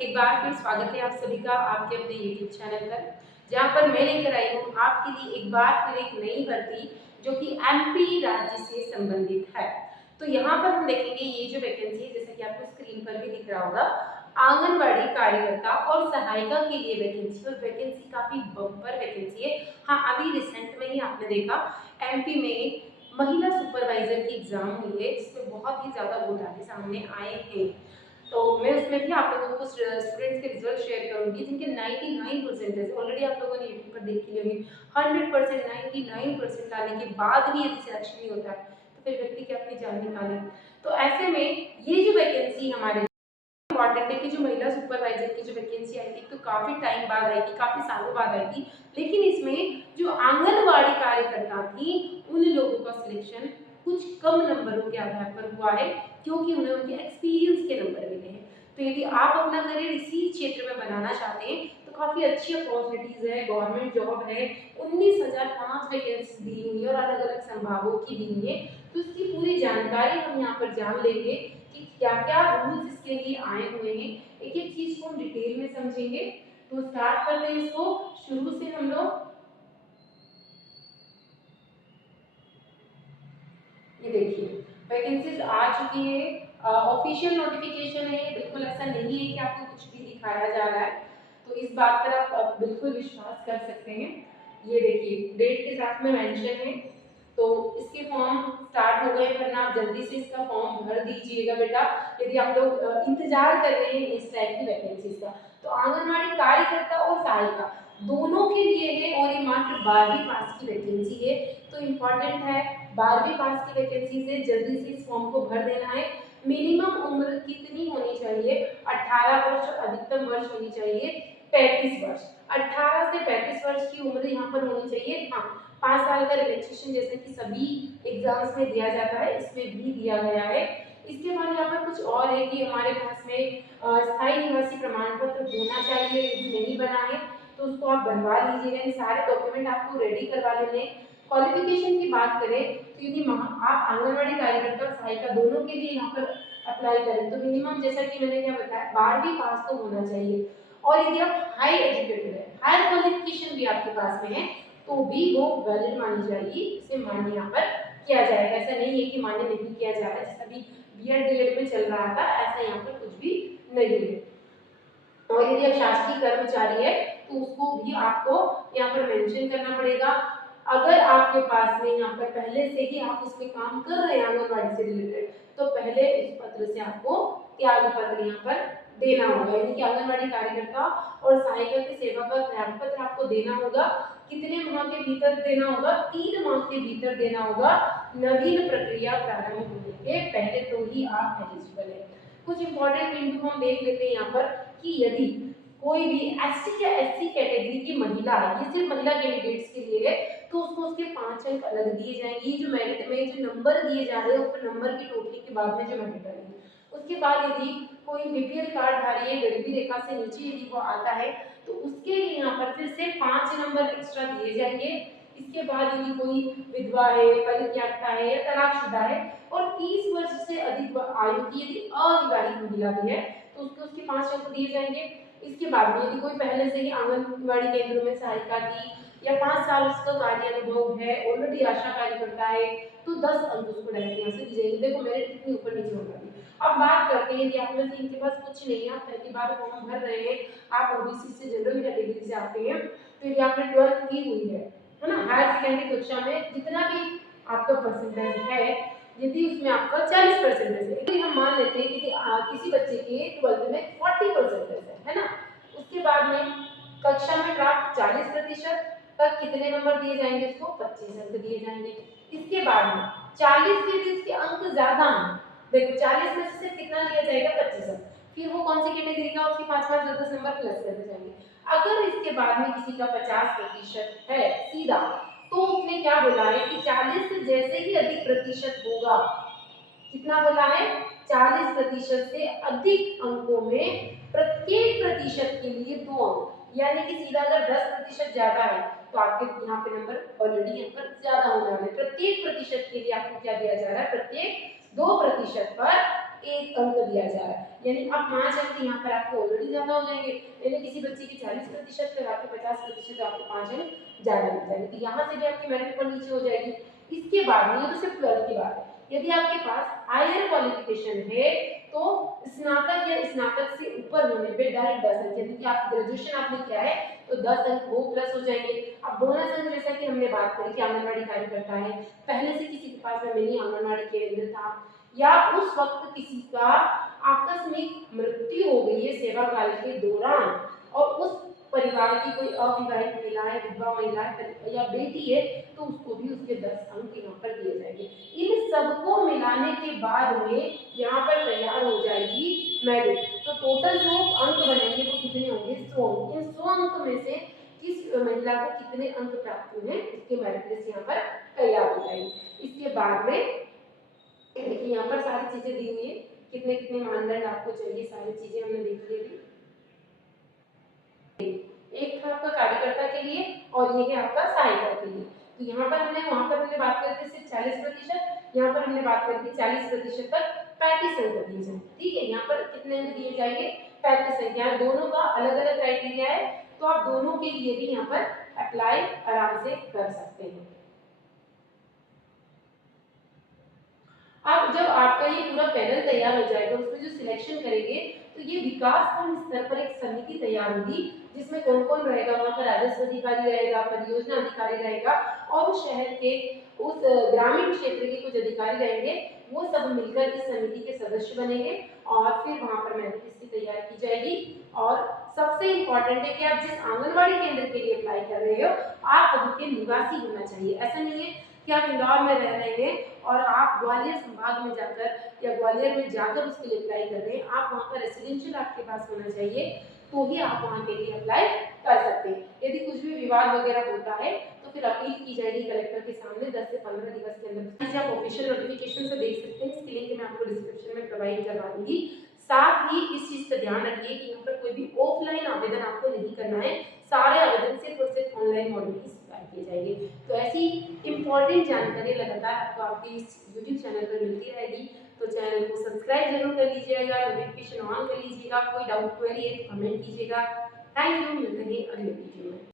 एक बार फिर स्वागत है आप सभी का आपके अपने YouTube चैनल पर, जहां पर मैं लेकर आई हूं आपके लिए एक बार फिर एक नई भर्ती जो कि एमपी राज्य से संबंधित है। तो यहाँ पर हम देखेंगे ये जो वैकेंसी है, जैसा कि आपको स्क्रीन पर भी दिख रहा होगा, आंगनबाड़ी कार्यकर्ता और सहायिका के लिए वैकेंसी, और वैकेंसी काफी बम्पर वैकेंसी है। हाँ, अभी रिसेंट में ही आपने देखा एमपी में महिला सुपरवाइजर की एग्जाम हुई है, जिसमें बहुत ही ज्यादा घोटाले सामने आए हैं। तो मैं उसमें भी आप लोगों को स्टूडेंट्स के रिजल्ट शेयर करूंगी, जिनके 99% ऑलरेडी आप लोगों ने यूट्यूब पर देख लिए होंगे। 100% 99% लाने के बाद भी यदि सिलेक्शन नहीं होता है तो फिर व्यक्ति क्या अपनी जान निकाले। तो ऐसे में ये जो वैकेंसी हमारे इम्पॉर्टेंट है कि जो महिला सुपरवाइजर की जो वैकेंसी आई थी तो काफी टाइम बाद आई थी, काफी सालों बाद आई थी, लेकिन इसमें जो आंगनबाड़ी कार्यकर्ता थी उन लोगों का सिलेक्शन कुछ कम नंबरों के आधार पर हुआ है, क्योंकि उन्हें उनके एक्सपीरियंस के नंबर मिले हैं। तो यदि आप अपना करियर इसी क्षेत्र में बनाना चाहते हैं तो काफी अच्छी अपॉर्चुनिटीज है, गवर्नमेंट जॉब है, 19,005 वैकेंसी दी हुई है और अलग अलग संभागों की दी हुई है। तो इसकी पूरी जानकारी हम यहाँ पर जान लेंगे कि क्या क्या रूल्स इसके लिए आए हुए हैं, एक एक चीज को हम डिटेल में समझेंगे। तो स्टार्ट करते हैं इसको शुरू से हम लोग। ये देखिए वैकेंसीज आ चुकी है, ऑफिशियल नोटिफिकेशन है, बिल्कुल ऐसा नहीं है कि आपको कुछ भी दिखाया जा रहा है, तो इस बात पर आप बिल्कुल विश्वास कर सकते हैं। ये देखिए डेट के साथ में मेंशन है, तो इसके फॉर्म स्टार्ट हो गए भरना, आप जल्दी से इसका फॉर्म भर दीजिएगा बेटा, यदि आप लोग इंतजार कर रहे हैं इस टाइप की वैकेंसीज का। तो आंगनबाड़ी कार्यकर्ता और सहायिका दोनों के लिए है, और ये मात्र 12वीं पास की वैकेंसी है, तो इम्पोर्टेंट है 12वीं पास की वैकेंसी से जल्दी से इस फॉर्म को भर देना है। मिनिमम उम्र कितनी होनी चाहिए? 18 वर्ष, अधिकतम वर्ष होनी चाहिए 35 वर्ष। 18 से 35 वर्ष की उम्र यहाँ पर होनी चाहिए। हाँ, 5 साल का रिलैक्सेशन जैसे कि सभी एग्जाम्स में दिया जाता है, इसमें भी दिया गया है। इसके बाद यहाँ पर कुछ और है कि हमारे पास में स्थायी निवासी प्रमाण पत्र होना चाहिए, यदि नहीं बना है तो उसको आप बनवा लीजिएगा। इन सारे डॉक्यूमेंट आपको रेडी करवा लेने। क्वालिफिकेशन की बात करें तो यदि आप आंगनबाड़ी कार्यकर्ता और सहायिका दोनों के लिए यहाँ पर अप्लाई करें तो मिनिमम, जैसा कि मैंने क्या बताया, 12वीं पास तो होना चाहिए। और यदि आप हाई एजुकेटेड है, हायर क्वालिफिकेशन भी आपके पास में है, तो भी वो वैलिड मानी जाएगी, इसे मान्य यहाँ पर किया जाएगा। ऐसा नहीं है कि मान्य नहीं किया जा रहा है, जैसा भी बीएड डीएड में चल रहा था, ऐसा यहाँ पर कुछ भी नहीं है। और यदि आप शासकीय कर्मचारी है तो उसको भी आपको यहाँ पर मेंशन करना पड़ेगा। अगर आपके पास में यहाँ पर पहले से ही आप उसमें काम कर रहे हैं आंगनबाड़ी से रिलेटेड, तो पहले इस पत्र से आपको त्याग पत्र यहाँ पर देना होगा, यानी कि आंगनबाड़ी कार्यकर्ता और सहायिका की सेवा का त्याग पत्र आपको देना होगा। कितने माह के भीतर देना होगा? 3 माह के भीतर देना होगा, नवीन प्रक्रिया प्रारंभ होने के पहले, तो ही आप एलिजिबल है। कुछ इंपॉर्टेंट बिंदु हम देख लेते हैं यहाँ पर कि यदि कोई भी एसटी या एससी कैटेगरी की महिला है, ये सिर्फ महिला कैंडिडेट्स के लिए है, तो उसको उसके 5 अंक अलग दिए जाएंगे। जो मेरिट में जो नंबर दिए जा रहे हैं उस नंबर की टोटली के बाद में जो मेरिट आएगी। उसके बाद यदि कोई बीपीएल कार्ड धारी है, गरीबी रेखा से नीचे यदि वो आता है तो उसके लिए यहाँ पर फिर से 5 नंबर एक्स्ट्रा दिए जाएंगे। इसके बाद यदि कोई विधवा है, परित्यक्ता है या तलाकशुदा है और 30 वर्ष से अधिक आयु की यदि अविवाहित महिला भी है तो उसके उसके 5 अंक दिए जाएंगे। इसके बाद में यदि कोई पहले से ही आंगनबाड़ी केंद्र में सहायिका की या 5 साल उसका कार्य अनुभव है, ऑलरेडी आशा कार्य करता है, तो 10 अंक उसको डायरेक्ट यहाँ से दी जाएंगे। देखो मेरिट कितनी ऊपर नीचे होगा। अब बात करते हैं यदि आप में से इनके पास कुछ नहीं है, आप पहली बार फॉर्म भर रहे हैं, आप ओबीसी से जनरल कैटेगरी से आते हैं, तो यदि आपने 12th की हुई है ना, हायर सेकेंडरी कक्षा में जितना भी आपका परसेंटेज है, यदि उसमें आपका 40% है, यदि हम मान लेते हैं कि किसी बच्चे के 12th में 40% है ना, उसके बाद में कक्षा में ड्राफ्ट 40% तक कितने नंबर दिए जाएंगे? उसको 25 अंक दिए जाएंगे। इसके बाद में 40 से भी उसके अंक ज्यादा हैं, देखो 40 में से कितना लिया जाएगा? 25 अंक, फिर वो कौन सी कैटेगरी का, उसके 5-5 10 नंबर प्लस करते जाएंगे। अगर इसके बाद में किसी का 50% है सीधा, तो उसने क्या बोला है कि 40 से जैसे ही अधिक प्रतिशत होगा, कितना बोला है? 40% से अधिक अंकों में प्रत्येक प्रतिशत के लिए 2 अंक, यानी कि सीधा अगर 10% ज्यादा है तो आपके यहाँ पे नंबर ऑलरेडी यहाँ पर ज्यादा होने वाले। प्रत्येक प्रतिशत के लिए आपको क्या दिया जा रहा है? प्रत्येक 2% पर 1 अंक दिया जा रहा है, यानी अब 5 अंक यहाँ पर आपके ऑलरेडी ज्यादा हो जाएंगे, यानी किसी बच्चे की 40% फिर आपके 50% आपको 5 अंक ज्यादा मिल जाएंगे, तो यहाँ से भी आपकी मेरिट पर नीचे हो जाएगी। इसके बाद में ये तो सिर्फ 12th की बात है, यदि आपके पास हायर क्वालिफिकेशन है तो स्नातक या स्नातक से ऊपर होने पे डायरेक्ट 10 अंक, यानी कि आप ग्रेजुएशन आपने किया है तो 10 अंक वो प्लस हो जाएंगे। अब बोनस अंक जैसा कि हमने बात करी कि आंगनवाड़ी कार्यकर्ता है, पहले से किसी के पास में मिनी आंगनवाड़ी केंद्र था, या उस वक्त किसी का आकस्मिक मृत्यु हो गई है सेवा काल के दौरान और उस परिवार की कोई अविवाहित महिला है, विधवा महिला है या बेटी है, तो उसको भी उसके 10 अंक यहाँ पर दिए जाएंगे। इन सबको मिलाने के बाद में यहाँ पर तैयार हो जाएगी मेरिट। तो टोटल जो अंक बनेंगे वो कितने होंगे? 100 अंक। इन 100 अंक में से किस महिला को कितने अंक प्राप्त हुए हैं उसकी मेरिट लिस्ट यहाँ पर तैयार हो जाएगी। इसके बाद में देखिए यहाँ पर सारी चीजें दी हुई है, कितने कितने मानदंड आपको चाहिए, सारी चीजें हमने देख ली थी। एक था आपका कार्यकर्ता के लिए और ये है आपका सहायता के लिए। तो यहाँ पर हमने वहां पर हमने बात करते थे सिर्फ 40%, यहाँ पर हमने बात करी थी 40% तक 35 अंक दिए जाए। ठीक है, यहाँ पर कितने अंक दिए जाएंगे? 35 अंक। यहाँ दोनों का अलग अलग क्राइटेरिया है, तो आप दोनों के लिए भी यहाँ पर अप्लाई आराम से कर सकते हैं। अब जब आपका ये पूरा पैनल तैयार हो जाएगा, उसमें जो सिलेक्शन करेंगे तो ये विकास खंड स्तर पर एक समिति तैयार होगी, जिसमें कौन कौन रहेगा? वहाँ का राजस्व अधिकारी रहेगा, परियोजना अधिकारी रहेगा और उस शहर के उस ग्रामीण क्षेत्र के कुछ अधिकारी रहेंगे, वो सब मिलकर इस समिति के सदस्य बनेंगे और फिर वहाँ पर मेरिट लिस्ट तैयार की जाएगी। और सबसे इम्पोर्टेंट है कि आप जिस आंगनबाड़ी केंद्र के लिए अप्लाई कर रहे हो आप वहाँ के निवासी होना चाहिए। ऐसा नहीं है कि आप इंदौर में रह रहे हैं और आप ग्वालियर संभाग में जाकर या ग्वालियर में जाकर उसके लिए अप्लाई कर रहे हैं, आप वहाँ का रेसिडेंशियल आपके पास होना चाहिए, तो ही आप वहाँ के लिए अप्लाई कर सकते हैं। यदि कुछ भी विवाद वगैरह होता है तो फिर अपील की जाएगी कलेक्टर के सामने 10 से 15 दिवस के अंदर। इसे आप ऑफिशियल नोटिफिकेशन से देख सकते हैं, इसकी लिंक मैं आपको डिस्क्रिप्शन में प्रोवाइड करवा दूंगी। साथ ही इस चीज का ध्यान रखिए कि यहाँ पर कोई भी ऑफलाइन आवेदन आपको नहीं करना है, सारे आवेदन सिर्फ और सिर्फ ऑनलाइन मोड में ही स्वीकार किए जाएंगे। तो ऐसी इंपॉर्टेंट जानकारी लगातार आपको आपके इस YouTube चैनल पर मिलती रहेगी, तो चैनल को सब्सक्राइब जरूर कर लीजिएगा, नोटिफिकेशन ऑन कर लीजिएगा, कोई डाउट क्वेरी है तो कमेंट कीजिएगा। थैंक यू, मिलते हैं अगले वीडियो में।